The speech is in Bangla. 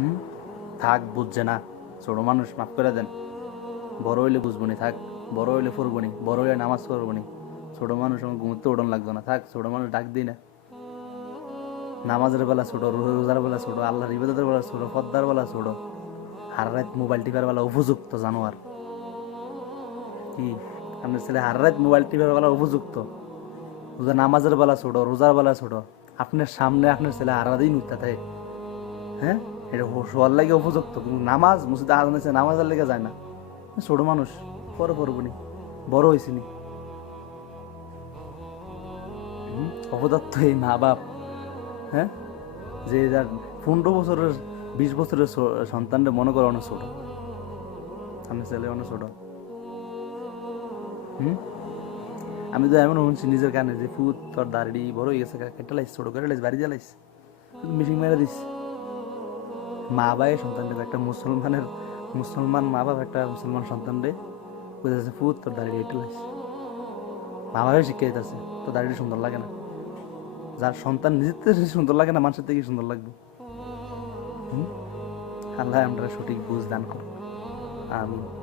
হুম? থাক, বুঝছে না। ছোট মানুষ, মাফ করে দেন। বড় হইলে বুঝবনি, থাক। বড় হইলে পড়বনি, বড় হইলে নামাজ পড়বনি। ছোট মানুষ আমার ঘুমোতে উঠন লাগতো না, থাক। ছোট মানুষ ডাক দিই না। নামাজের বেলা ছোট, রোজার বেলা ছোট, আল্লাহর ইবাদতের বেলা ছোট পদ্মার বেলা ছোট। হার রাত মোবাইল টিপার বেলা উপযুক্ত জানোয়ার। কি? আপনার ছেলে হার রাত মোবাইল টিপার বেলা উপযুক্ত। রোজা নামাজের বেলা ছোট, রোজার বেলা ছোট। আপনার সামনে আপনার ছেলে হারা উঠতে থাকে হ্যাঁ? এটা শোয়ার লাগে উপযুক্ত, কিন্তু নামাজ, মসজিদে আজান আছে নামাজের লেগে যায় না। ছোট মানুষ, পরে পড়বনি, বড় হয়েছিনি অপদার্থ এই মা বাপ হ্যাঁ? যে যার পনেরো বছরের, বিশ বছরের সন্তানটা মনে করে অনেক ছোট। আমি ছেলে অনেক ছোট। হুম? আমি তো এমন শুনছি নিজের কানে যে ফুট তোর দাড়ি বড় হয়ে গেছে কেটে লাইস ছোট করে লাইস বাড়ি দিয়ে লাইস মিশিং মেরে দিস মা বাবাই সন্তানদের একটা মুসলমানের, মুসলমান মা বাবা, একটা মুসলমান সন্তান সন্তানরে বুঝেছে ফুত, তোর দাড়ি এটা লাগছে মা বাবাই শিক্ষা দিতেছে, তোর দাড়িটা সুন্দর লাগে না। যার সন্তান নিজের থেকে সুন্দর লাগে না, মানুষের থেকে সুন্দর লাগবে? আল্লাহ আমরা সঠিক বুঝ দান করব আমি